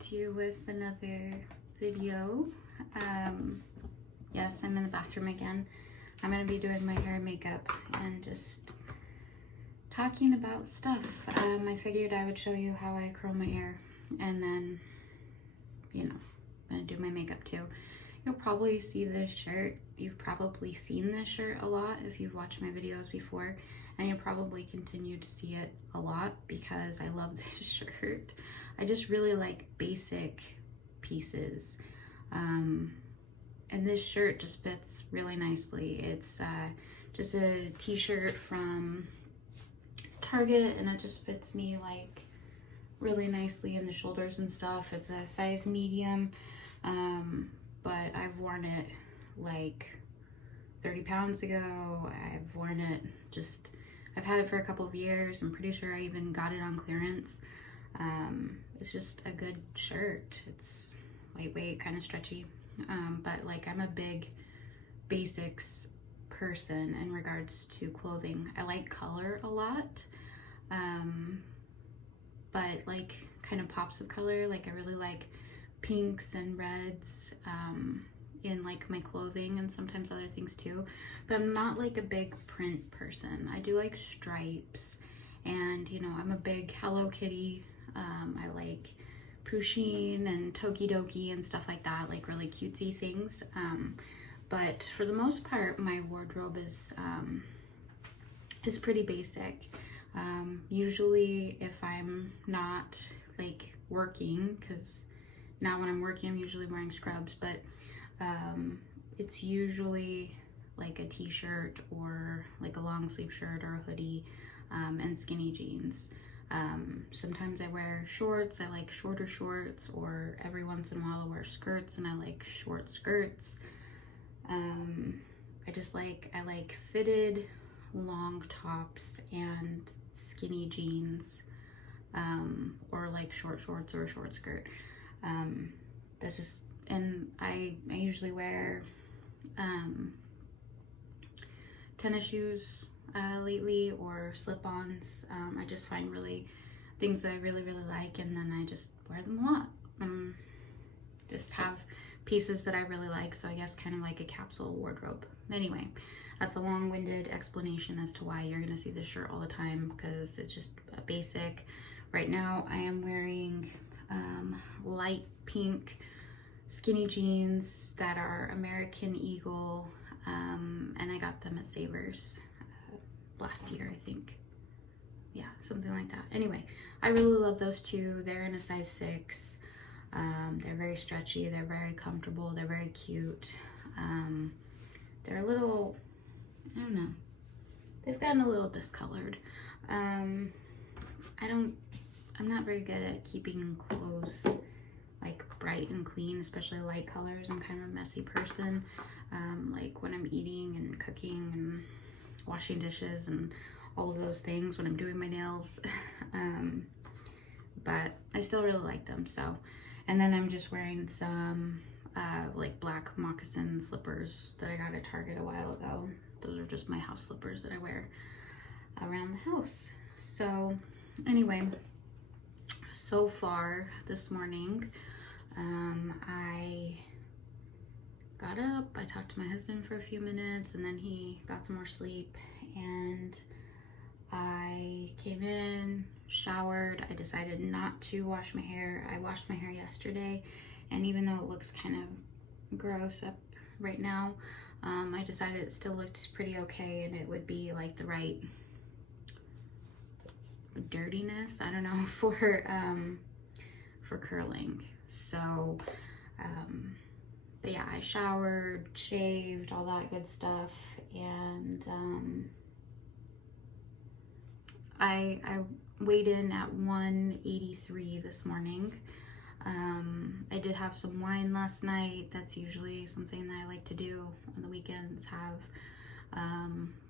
to you with another video. Yes, I'm in the bathroom again. I'm gonna be doing my hair and makeup and just talking about stuff. I figured I would show you how I curl my hair, and then, you know, I'm gonna do my makeup too. You'll probably see this shirt. You've probably seen this shirt a lot if you've watched my videos before, and you'll probably continue to see it a lot because I love this shirt. I just really like basic pieces. And this shirt just fits really nicely. It's just a t-shirt from Target, and it just fits me like really nicely in the shoulders and stuff. It's a size medium, but I've worn it like 30 pounds ago. I've worn it I've had it for a couple of years. I'm pretty sure I even got it on clearance. It's just a good shirt. It's lightweight, kind of stretchy. But like, I'm a big basics person in regards to clothing. I like color a lot, but like kind of pops of color. Like, I really like pinks and reds in like my clothing, and sometimes other things too. But I'm not like a big print person. I do like stripes, and you know, I'm a big Hello Kitty. I like Pusheen and Tokidoki and stuff like that, like really cutesy things. But for the most part, my wardrobe is pretty basic. Usually if I'm not like working, because now when I'm working, I'm usually wearing scrubs, but it's usually like a t-shirt or like a long sleeve shirt or a hoodie, and skinny jeans. Sometimes I wear shorts. I like shorter shorts, or every once in a while I wear skirts, and I like short skirts. I like fitted long tops and skinny jeans, or like short shorts or a short skirt. That's just, and I usually wear tennis shoes lately, or slip-ons. I just find really things that I really like, and then I just wear them a lot. Just have pieces that I really like, so I guess kind of like a capsule wardrobe. Anyway, that's a long-winded explanation as to why you're gonna see this shirt all the time, because it's just a basic. Right now I am wearing light pink skinny jeans that are American Eagle, and I got them at Savers last year, I think. Yeah, something like that. Anyway, I really love those two. They're in a size 6. They're very stretchy, they're very comfortable, they're very cute. They're a little, I don't know, they've gotten a little discolored. I'm not very good at keeping clothes like bright and clean, especially light colors. I'm kind of a messy person. Like when I'm eating and cooking and washing dishes and all of those things, when I'm doing my nails. But I still really like them. So, and then I'm just wearing some like black moccasin slippers that I got at Target a while ago. Those are just my house slippers that I wear around the house. So anyway, so far this morning, I got up, I talked to my husband for a few minutes, and then he got some more sleep, and I came in, showered. I decided not to wash my hair. I washed my hair yesterday, and even though it looks kind of gross up right now, I decided it still looked pretty okay, and it would be like the right dirtiness, I don't know, for curling. So but yeah, I showered, shaved, all that good stuff, and I weighed in at 183 this morning. I did have some wine last night. That's usually something that I like to do on the weekends, have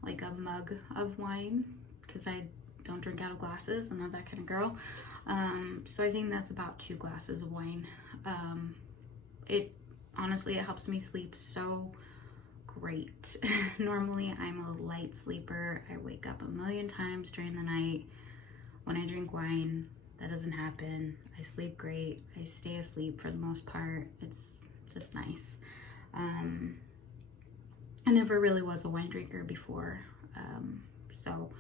like a mug of wine, because I don't drink out of glasses. I'm not that kind of girl. So I think that's about 2 glasses of wine. Honestly, it helps me sleep so great. Normally I'm a light sleeper. I wake up a million times during the night. When I drink wine, that doesn't happen. I sleep great. I stay asleep for the most part. It's just nice. I never really was a wine drinker before, so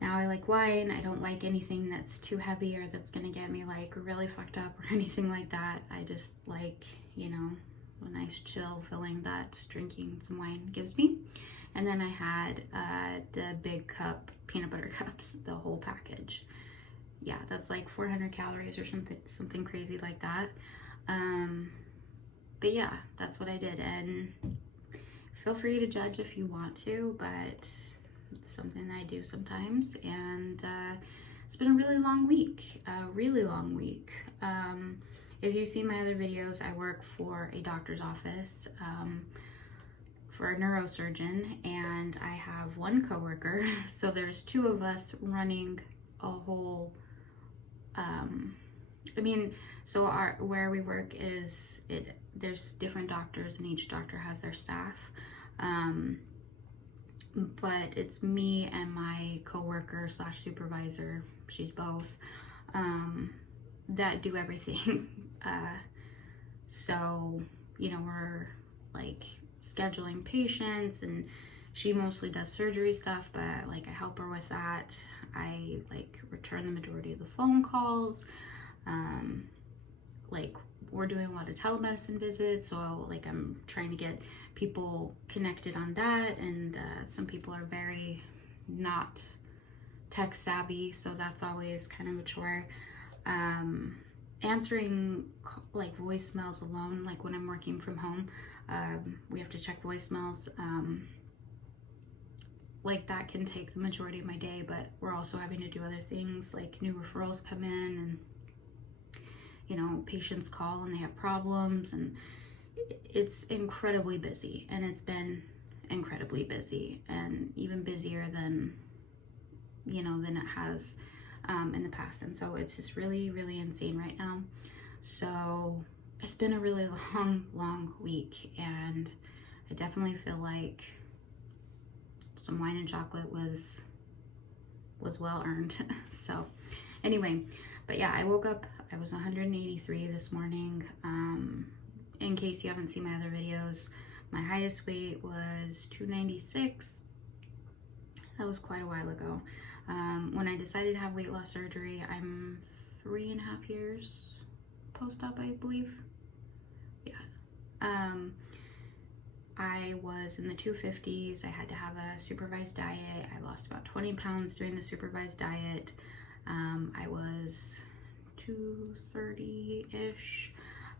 now I like wine. I don't like anything that's too heavy or that's gonna get me like really fucked up or anything like that. I just like, you know, a nice chill feeling that drinking some wine gives me. And then I had the big cup peanut butter cups, the whole package. Yeah, that's like 400 calories or something crazy like that. But yeah, that's what I did, and feel free to judge if you want to, but it's something that I do sometimes. And it's been a really long week, if you see my other videos, I work for a doctor's office, for a neurosurgeon, and I have one coworker. So there's two of us running a whole, where we work is, there's different doctors and each doctor has their staff. But it's me and my coworker slash supervisor, she's both, that do everything. So, you know, we're like scheduling patients, and she mostly does surgery stuff, but like I help her with that. I like return the majority of the phone calls. Like we're doing a lot of telemedicine visits, so like I'm trying to get people connected on that, and some people are very not tech savvy, so that's always kind of a chore. Answering like voicemails alone, like when I'm working from home, we have to check voicemails. Like that can take the majority of my day, but we're also having to do other things, like new referrals come in, and you know, patients call and they have problems, and it's incredibly busy, and it's been incredibly busy, and even busier than, you know, than it has in the past. And so it's just really, really insane right now. So it's been a really long week, and I definitely feel like some wine and chocolate was well earned. So anyway, but yeah, I woke up, I was 183 this morning. In case you haven't seen my other videos, my highest weight was 296. That was quite a while ago. When I decided to have weight loss surgery, I'm 3.5 years post-op, I believe. Yeah. I was in the 250s. I had to have a supervised diet. I lost about 20 pounds during the supervised diet. I was 230-ish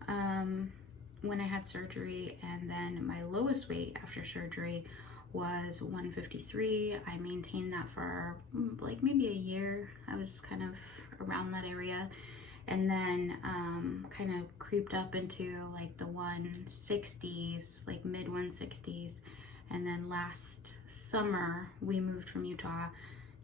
when I had surgery, and then my lowest weight after surgery was 153. I maintained that for like maybe a year. I was kind of around that area, and then kind of creeped up into like the 160s, like mid 160s. And then last summer we moved from Utah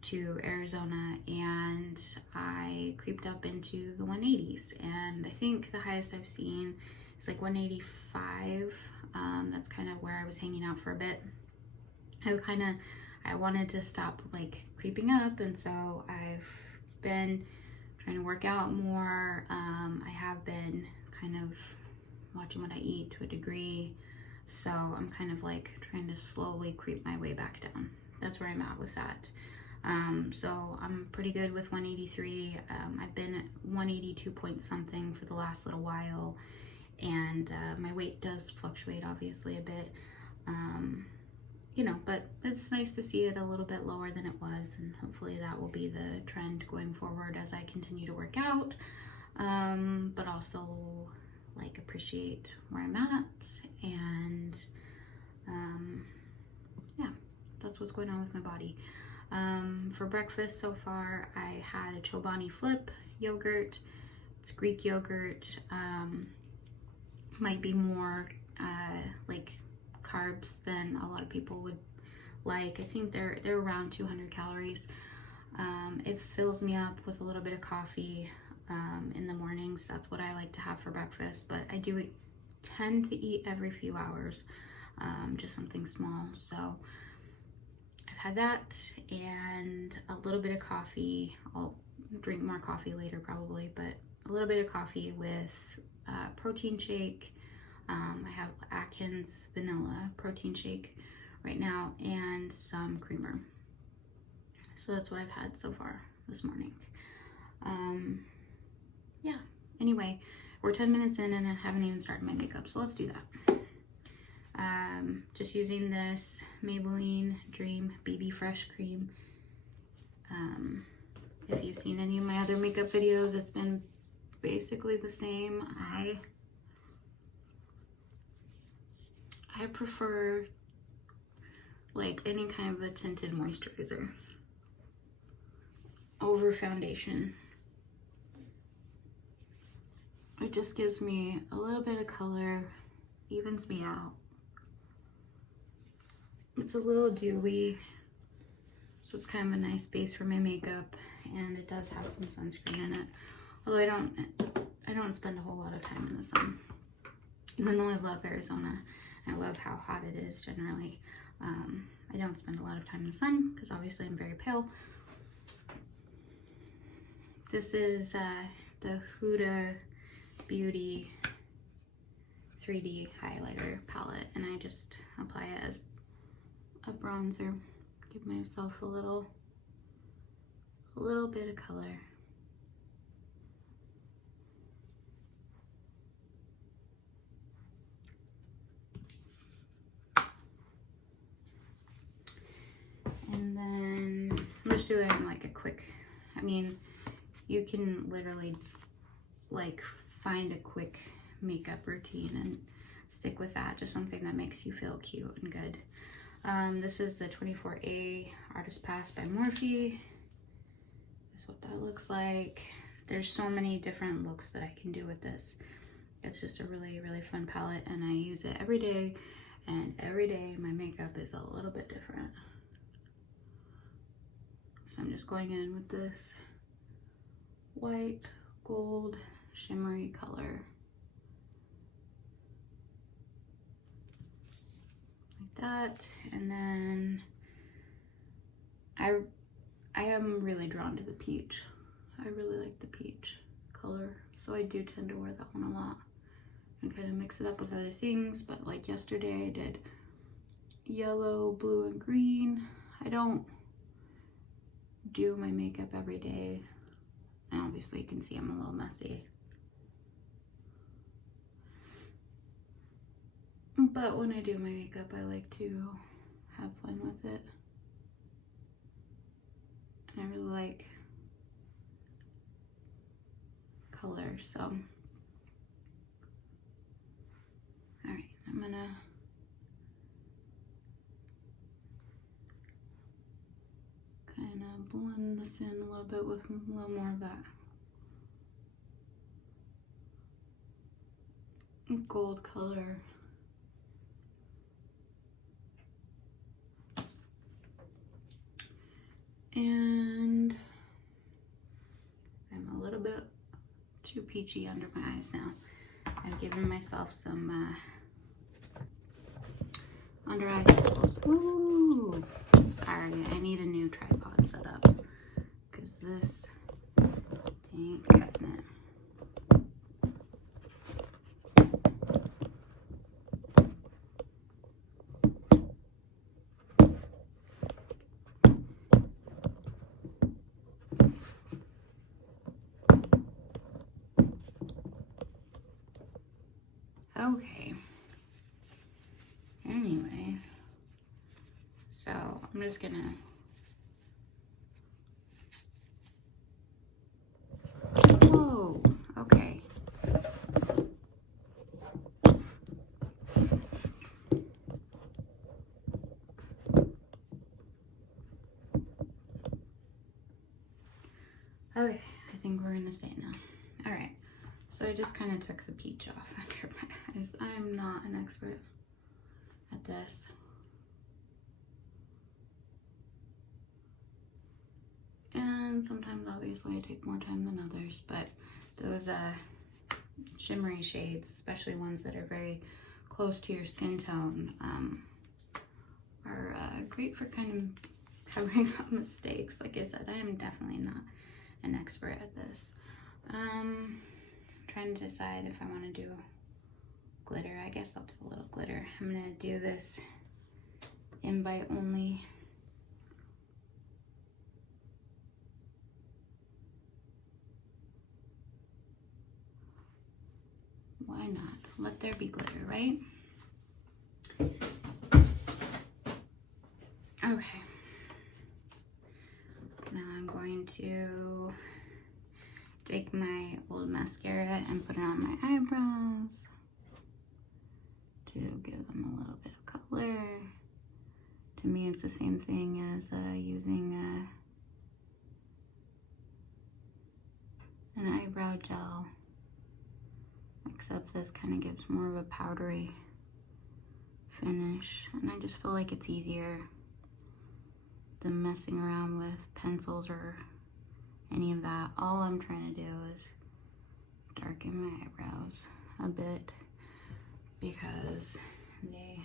to Arizona, and I creeped up into the 180s, and I think the highest I've seen is like 185. That's kind of where I was hanging out for a bit. I wanted to stop like creeping up, and so I've been trying to work out more. I have been kind of watching what I eat to a degree, so I'm kind of like trying to slowly creep my way back down. That's where I'm at with that. So I'm pretty good with 183. I've been at 182 point something for the last little while, and my weight does fluctuate obviously a bit. You know, but it's nice to see it a little bit lower than it was, and hopefully that will be the trend going forward as I continue to work out, but also like appreciate where I'm at. And yeah, that's what's going on with my body. For breakfast so far, I had a Chobani Flip yogurt. It's Greek yogurt. Might be more like carbs than a lot of people would like. I think they're around 200 calories. It fills me up with a little bit of coffee in the mornings. That's what I like to have for breakfast, but I do tend to eat every few hours, just something small. So I've had that and a little bit of coffee. I'll drink more coffee later probably, but a little bit of coffee with protein shake. I have Atkins vanilla protein shake right now and some creamer. So that's what I've had so far this morning. Yeah, anyway, we're 10 minutes in and I haven't even started my makeup, so let's do that. Just using this Maybelline Dream BB Fresh Cream. If you've seen any of my other makeup videos, it's been basically the same. I prefer like any kind of a tinted moisturizer over foundation. It just gives me a little bit of color, evens me out. It's a little dewy, so it's kind of a nice base for my makeup, and it does have some sunscreen in it. Although I don't spend a whole lot of time in the sun. Even though I love Arizona, I love how hot it is generally. I don't spend a lot of time in the sun because obviously I'm very pale. This is the Huda Beauty 3D highlighter palette, and I just apply it as a bronzer. Give myself a little bit of color. And then I'm just doing like a quick, I mean, you can literally like find a quick makeup routine and stick with that, just something that makes you feel cute and good. This is the 24A Artist Pass by Morphe. This is what that looks like. There's so many different looks that I can do with this. It's just a really, really fun palette, and I use it every day, and every day my makeup is a little bit different. So I'm just going in with this white, gold, shimmery color. Like that. And then I am really drawn to the peach. I really like the peach color, so I do tend to wear that one a lot and kind of mix it up with other things. But like yesterday I did yellow, blue, and green. I don't do my makeup every day, and obviously you can see I'm a little messy, but when I do my makeup I like to have fun with it, and I really like color. So all right, I'm gonna kind of blend this in a little bit with a little more of that gold color. And I'm a little bit too peachy under my eyes now. I've given myself some under eye circles. Ooh, sorry, I need a new tripod set up because this ain't cutting it. Okay. Anyway, so I'm just gonna whoa, okay. Okay, I think we're gonna stay now. All right, so I just kind of took the peach off under my eyes. I am not an expert at this. And sometimes obviously I take more time than others, but those shimmery shades, especially ones that are very close to your skin tone, are great for kind of covering up mistakes. Like I said, I am definitely not an expert at this. Trying to decide if I want to do glitter. I guess I'll do a little glitter. I'm gonna do this invite only. Why not? Let there be glitter, right? Okay. Now I'm going to take my old mascara and put it on my eyebrows to give them a little bit of color. To me, it's the same thing as using an eyebrow gel, except this kind of gives more of a powdery finish, and I just feel like it's easier than messing around with pencils or any of that. All I'm trying to do is darken my eyebrows a bit because they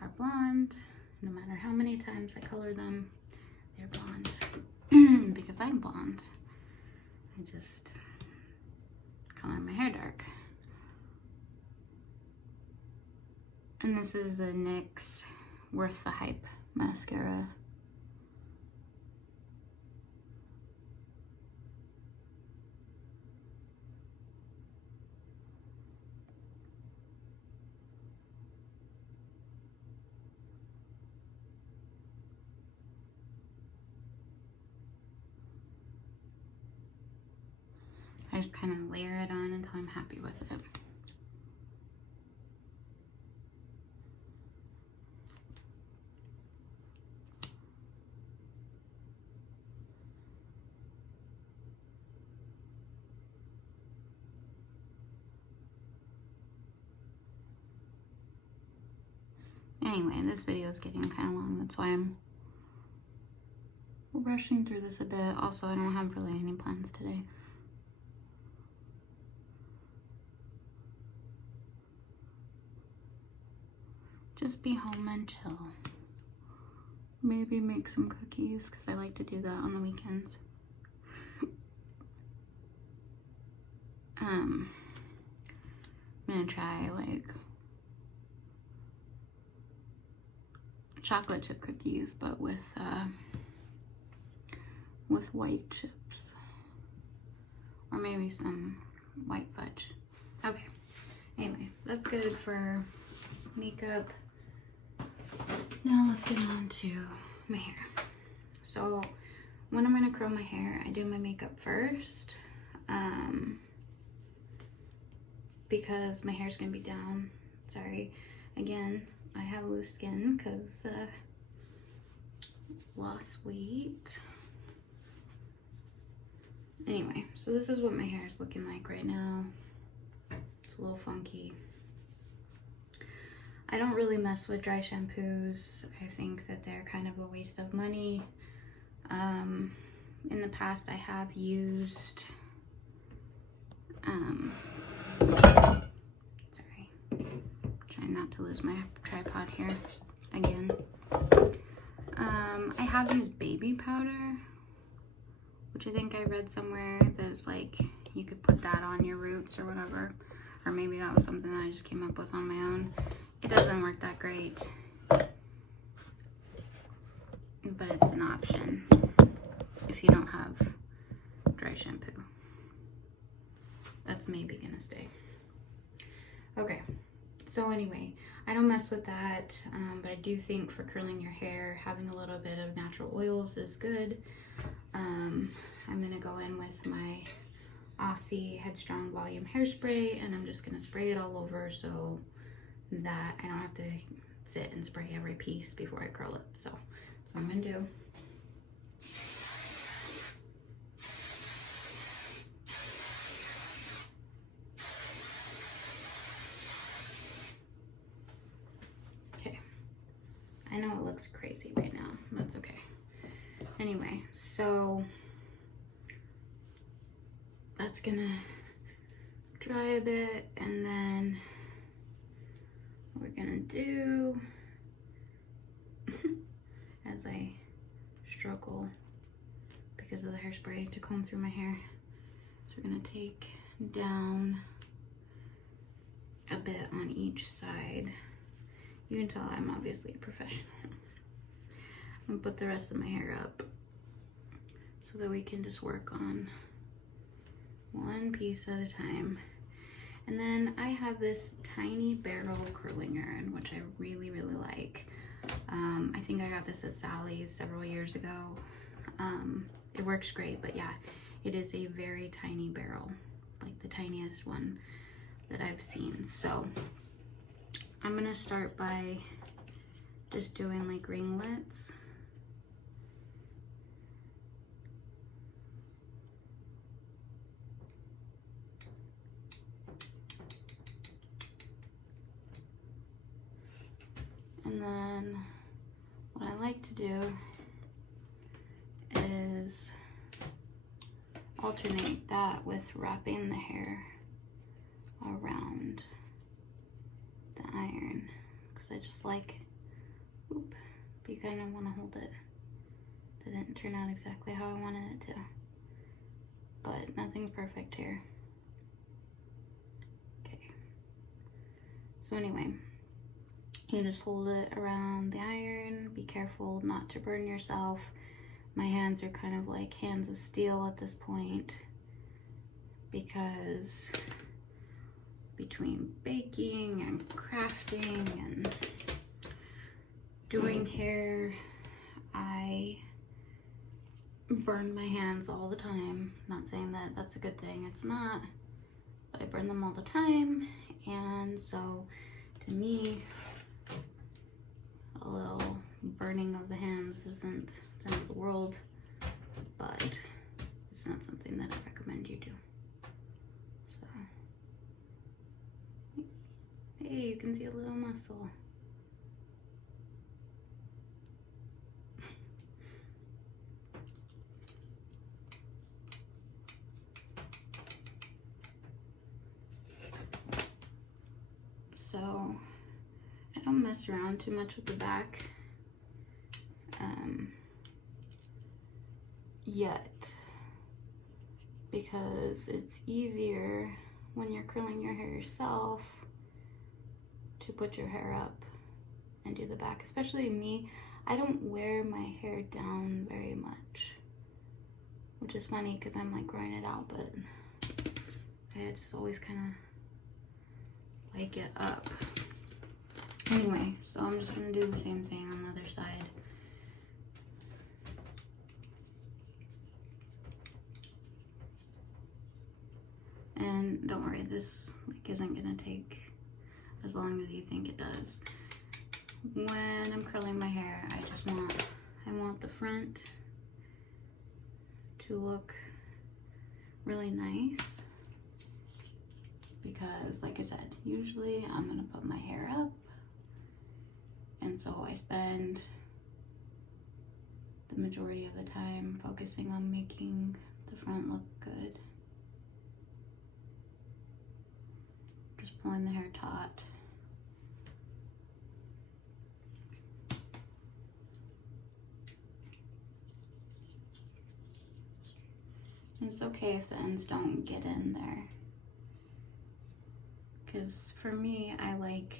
are blonde. No matter how many times I color them, they're blonde. Because I'm blonde, I just color my hair dark. And this is the NYX Worth the Hype mascara. I just kind of layer it on until I'm happy with it. Anyway, this video is getting kind of long. That's why I'm rushing through this a bit. Also, I don't have really any plans today. Just be home and chill. Maybe make some cookies because I like to do that on the weekends. I'm gonna try like chocolate chip cookies, but with white chips, or maybe some white fudge. Okay. Anyway, that's good for makeup. Now let's get on to my hair. So when I'm gonna curl my hair, I do my makeup first, because my hair's gonna be down. Sorry, again, I have loose skin because lost weight. Anyway, so this is what my hair is looking like right now. It's a little funky. I don't really mess with dry shampoos. I think that they're kind of a waste of money. In the past, I have used, sorry, trying not to lose my tripod here again. I have used baby powder, which I think I read somewhere that's like, you could put that on your roots or whatever. Or maybe that was something that I just came up with on my own. It doesn't work that great, but it's an option if you don't have dry shampoo. That's maybe gonna stay. Okay, so anyway, I don't mess with that, but I do think for curling your hair, having a little bit of natural oils is good. I'm gonna go in with my Aussie Headstrong Volume Hairspray, and I'm just gonna spray it all over so that I don't have to sit and spray every piece before I curl it. So that's what I'm gonna do. Okay, I know it looks crazy right now. That's okay. Anyway, so that's gonna dry a bit, and then what we're gonna do as I struggle, because of the hairspray to comb through my hair. So we're gonna take down a bit on each side. You can tell I'm obviously a professional. I'm gonna put the rest of my hair up so that we can just work on one piece at a time. And then I have this tiny barrel curling iron, which I really, really like. I think I got this at Sally's several years ago. It works great, but yeah, it is a very tiny barrel, like the tiniest one that I've seen. So I'm gonna start by just doing like ringlets. And then what I like to do is alternate that with wrapping the hair around the iron, because I just like, oop, but you kind of want to hold it. That didn't turn out exactly how I wanted it to, but nothing's perfect here. Okay, so anyway, you just hold it around the iron. Be careful not to burn yourself. My hands are kind of like hands of steel at this point, because between baking and crafting and doing hair, I burn my hands all the time. Not saying that that's a good thing, it's not, but I burn them all the time. And so to me, a little burning of the hands isn't the end of the world, but it's not something that I recommend you do. So, hey, you can see a little muscle. So I don't mess around too much with the back yet, because it's easier when you're curling your hair yourself to put your hair up and do the back. Especially me, I don't wear my hair down very much, which is funny because I'm like growing it out, but I just always kind of like it up. Anyway, so I'm just gonna do the same thing on the other side. And don't worry, this like isn't gonna take as long as you think it does. When I'm curling my hair, I want the front to look really nice, because like I said, usually I'm gonna put my hair up, and so I spend the majority of the time focusing on making the front look good. Just pulling the hair taut. And it's okay if the ends don't get in there, because for me, I like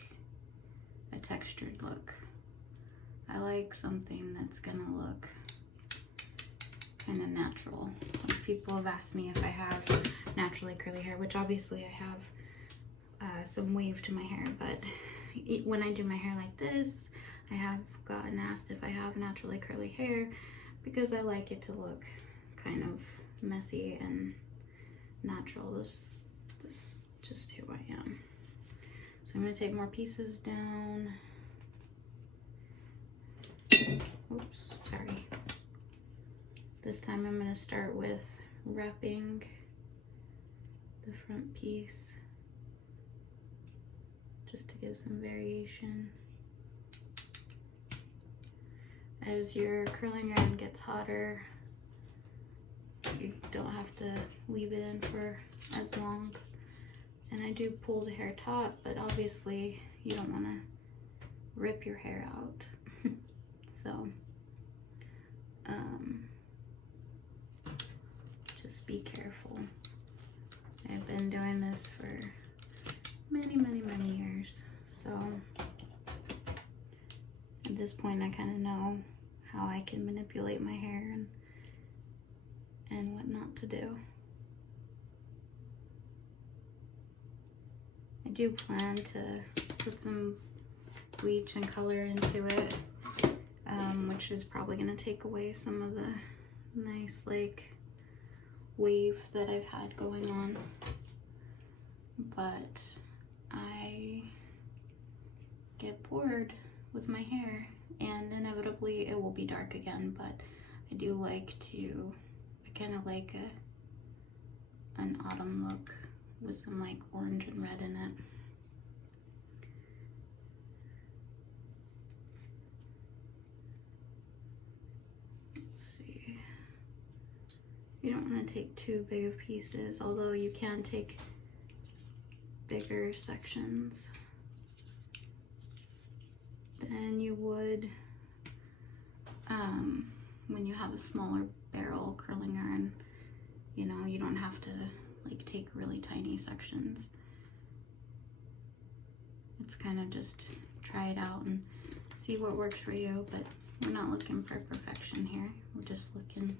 a textured look. I like something that's gonna look kind of natural. Like, people have asked me if I have naturally curly hair, which obviously I have some wave to my hair, but when I do my hair like this, I have gotten asked if I have naturally curly hair, because I like it to look kind of messy and natural. This is just who I am. So I'm gonna take more pieces down. Oops, sorry. This time I'm gonna start with wrapping the front piece, just to give some variation. As your curling iron gets hotter, you don't have to leave it in for as long. And I do pull the hair taut, but obviously you don't want to rip your hair out. So just be careful. I've been doing this for many, many, many years. So at this point, I kind of know how I can manipulate my hair and what not to do. I do plan to put some bleach and color into it, which is probably going to take away some of the nice like wave that I've had going on. But I get bored with my hair and inevitably it will be dark again, but I do like to, I kind of like an autumn look with some like orange and red in it. Let's see. You don't want to take too big of pieces, although you can take bigger sections than you would when you have a smaller barrel curling iron. You know, you don't have to like take really tiny sections. It's kind of just try it out and see what works for you, but we're not looking for perfection here. We're just looking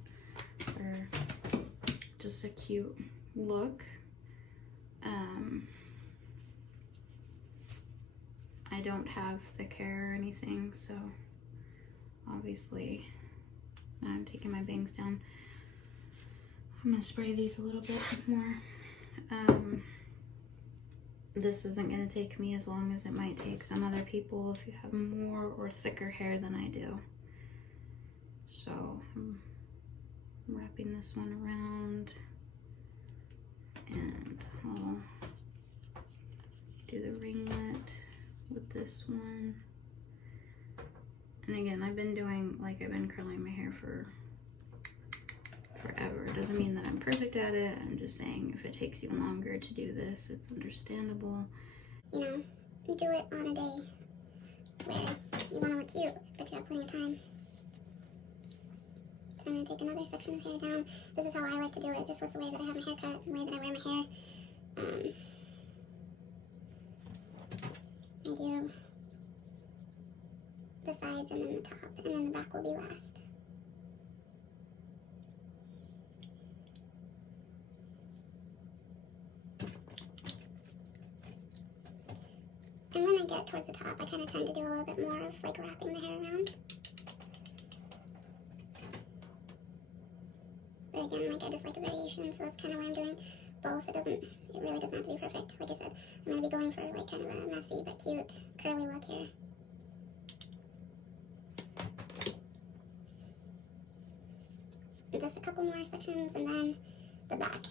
for just a cute look. I don't have thick hair or anything, so obviously now I'm taking my bangs down. I'm gonna spray these a little bit more. This isn't gonna take me as long as it might take some other people if you have more or thicker hair than I do. So I'm wrapping this one around and I'll do the ringlet with this one. And again, I've been curling my hair for forever. It doesn't mean that I'm perfect at it. I'm just saying if it takes you longer to do this, it's understandable. You know, do it on a day where you want to look cute, but you have plenty of time. So I'm going to take another section of hair down. This is how I like to do it, just with the way that I have my hair cut, the way that I wear my hair. I do the sides and then the top, and then the back will be last. And when I get towards the top, I kind of tend to do a little bit more of like wrapping the hair around. But again, like I just like a variation, so that's kind of why I'm doing both. It really doesn't have to be perfect. Like I said, I'm going to be going for like kind of a messy but cute curly look here. Just a couple more sections and then the back.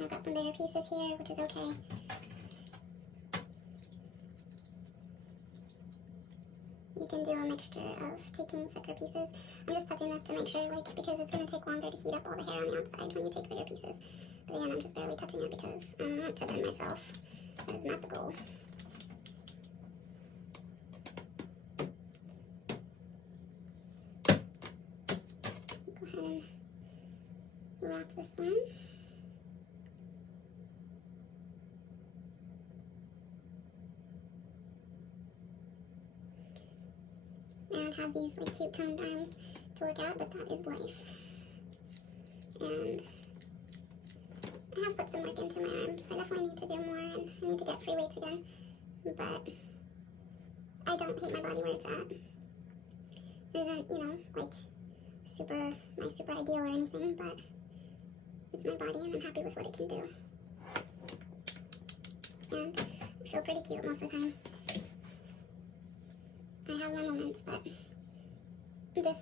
I've got some bigger pieces here, which is okay. You can do a mixture of taking thicker pieces. I'm just touching this to make sure, like, because it's going to take longer to heat up all the hair on the outside when you take bigger pieces. But again, I'm just barely touching it because I don't want to burn myself. That is not the goal. Go ahead and wrap this one. I don't have these like cute toned arms to look at, but that is life. And I have put some work into my arms. I definitely need to do more, and I need to get free weights again. But I don't hate my body where it's at. It isn't, you know, like my super ideal or anything, but it's my body and I'm happy with what it can do. And I feel pretty cute most of the time. I have my moments, but this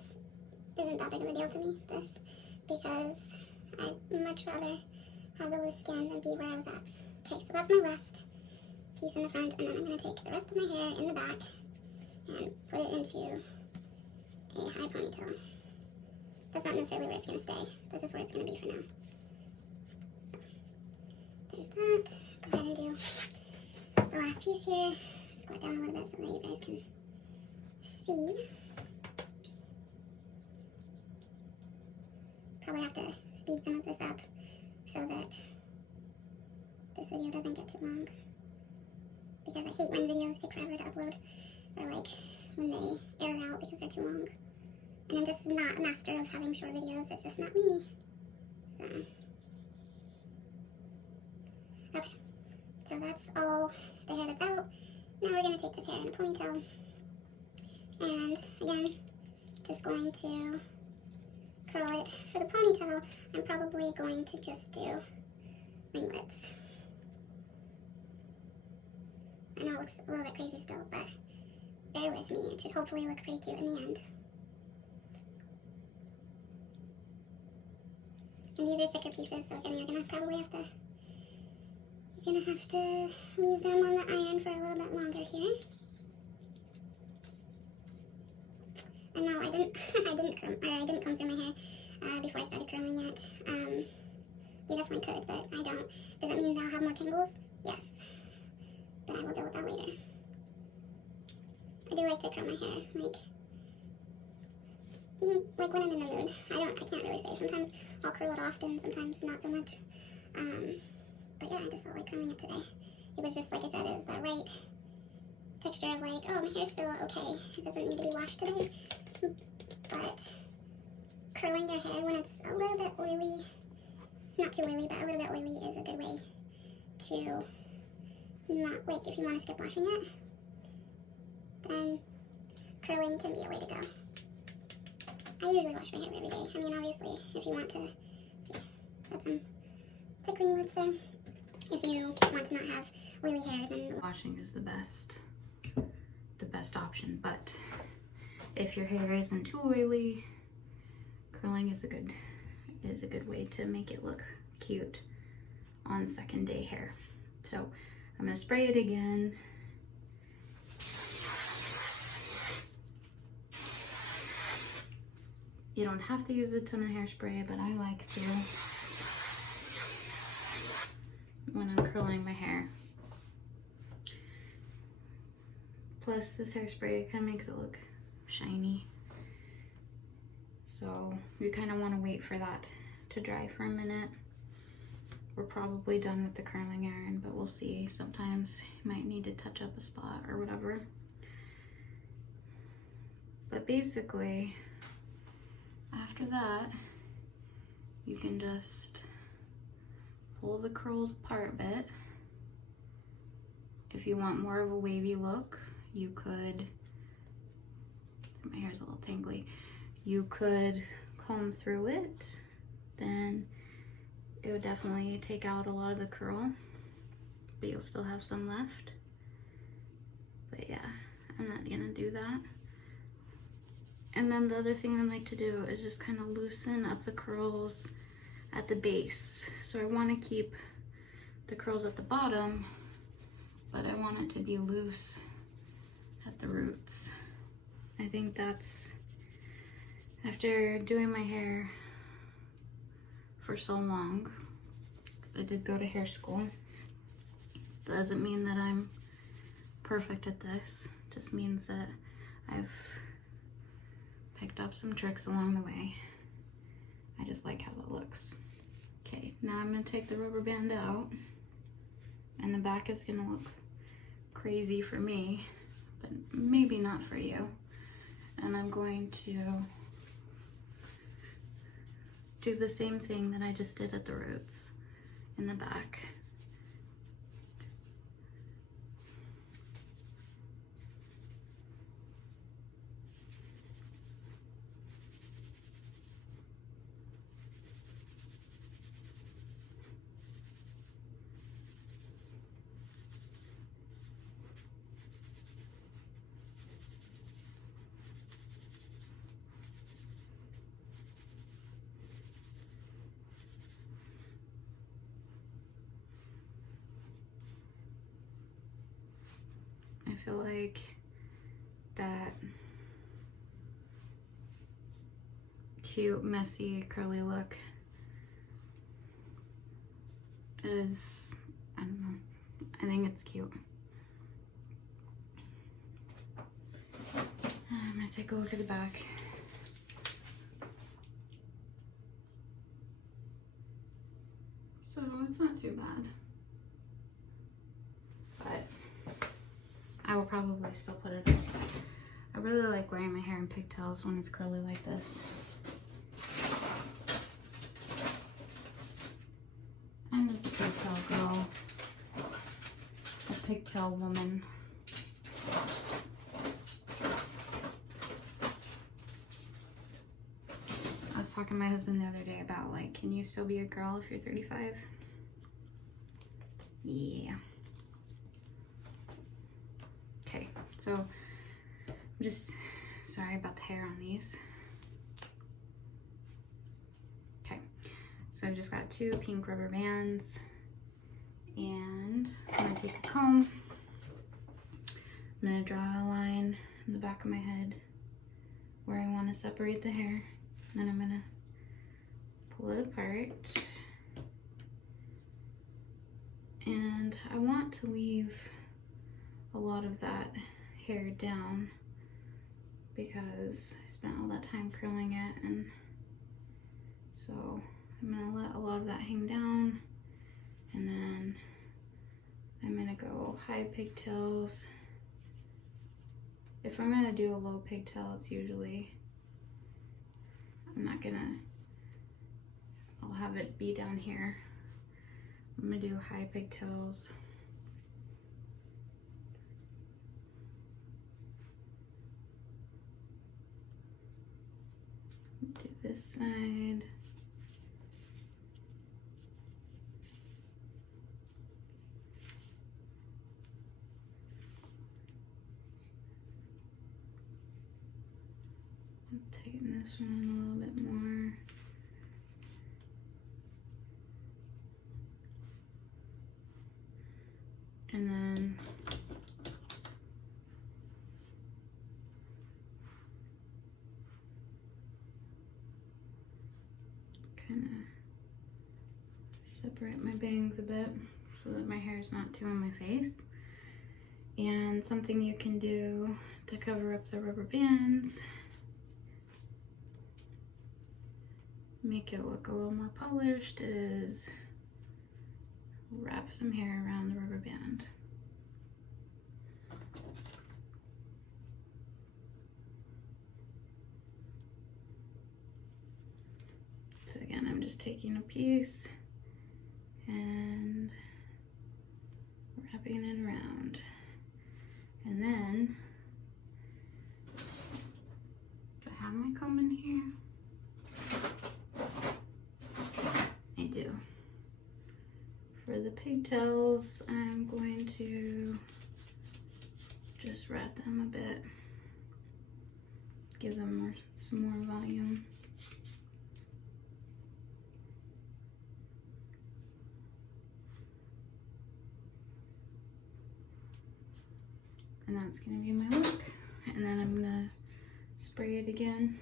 isn't that big of a deal to me, because I'd much rather have the loose skin than be where I was at. Okay, so that's my last piece in the front, and then I'm going to take the rest of my hair in the back and put it into a high ponytail. That's not necessarily where it's going to stay, that's just where it's going to be for now. So, there's that. Go ahead and do the last piece here. Squat down a little bit so that you guys can see. probably have to speed some of this up so that this video doesn't get too long. Because I hate when videos take forever to upload, or like when they air out because they're too long. And I'm just not a master of having short videos. It's just not me. So, okay. So that's all the hair that's out. Now we're going to take this hair in a ponytail. And again, just going to curl it. For the ponytail, I'm probably going to just do ringlets. I know it looks a little bit crazy still, but bear with me. It should hopefully look pretty cute in the end. And these are thicker pieces, so again, you're gonna probably have to leave them on the iron for a little bit longer here. And no, I didn't comb through my hair before I started curling it. You definitely could, but I don't. Does it mean that I'll have more tangles? Yes. But I will deal with that later. I do like to curl my hair, like when I'm in the mood. I can't really say. Sometimes I'll curl it often, sometimes not so much. But yeah, I just felt like curling it today. It was just, like I said, it was the right texture of like, oh, my hair's still okay. It doesn't need to be washed today. But curling your hair when it's a little bit oily, not too oily, but a little bit oily is a good way to not, like, if you want to skip washing it, then curling can be a way to go. I usually wash my hair every day. I mean, obviously, if you want to, see, got some thick ringlets there. If you want to not have oily hair, then washing is the best option. But if your hair isn't too oily, curling is a good way to make it look cute on second day hair. So I'm gonna spray it again. You don't have to use a ton of hairspray, but I like to when I'm curling my hair. Plus this hairspray kind of makes it look shiny. So you kind of want to wait for that to dry for a minute. We're probably done with the curling iron, but we'll see. Sometimes you might need to touch up a spot or whatever. But basically, after that, you can just pull the curls apart a bit. If you want more of a wavy look, you could, my hair's a little tangly, you could comb through it. Then it would definitely take out a lot of the curl, but you'll still have some left. But yeah, I'm not gonna do that. And then the other thing I like to do is just kind of loosen up the curls at the base. So I want to keep the curls at the bottom, but I want it to be loose at the roots. I think that's, after doing my hair for so long, I did go to hair school. Doesn't mean that I'm perfect at this. Just means that I've picked up some tricks along the way. I just like how that looks. Okay, now I'm gonna take the rubber band out, and the back is gonna look crazy for me, but maybe not for you. And I'm going to do the same thing that I just did at the roots in the back. I feel like that cute, messy, curly look is, I don't know, I think it's cute. I'm gonna take a look at the back. So it's not too bad. But I will probably still put it up. I really like wearing my hair in pigtails when it's curly like this. I'm just a pigtail girl. A pigtail woman. I was talking to my husband the other day about, like, can you still be a girl if you're 35? Yeah. Okay, so I'm just sorry about the hair on these. Okay, so I've just got 2 pink rubber bands, and I'm gonna take a comb. I'm gonna draw a line in the back of my head where I want to separate the hair. And then I'm gonna pull it apart. And I want to leave a lot of that hair down because I spent all that time curling it, and so I'm gonna let a lot of that hang down, and then I'm gonna go high pigtails. If I'm gonna do a low pigtail, it's usually, I'll have it be down here. I'm gonna do high pigtails. Do this side. Tighten this one a little bit more. And then kind of separate my bangs a bit so that my hair is not too on my face. And something you can do to cover up the rubber bands, make it look a little more polished, is wrap some hair around the rubber band. So again, I'm just taking a piece and wrapping it around. And then, do I have my comb in here? I do. For the pigtails, I'm going to just wrap them a bit, give them some more volume. And that's gonna be my look. And then I'm gonna spray it again.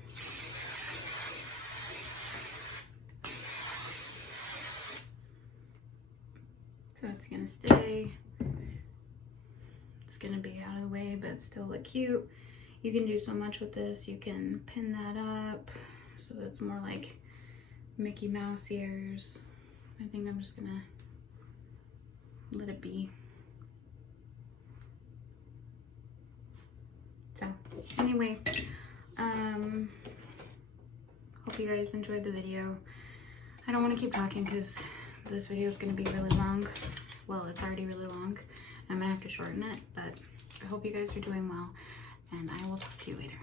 So it's gonna stay. It's gonna be out of the way, but still look cute. You can do so much with this. You can pin that up so that's more like Mickey Mouse ears. I think I'm just gonna let it be. So anyway, hope you guys enjoyed the video. I don't want to keep talking because this video is going to be really long. Well, it's already really long. I'm going to have to shorten it, but I hope you guys are doing well, and I will talk to you later.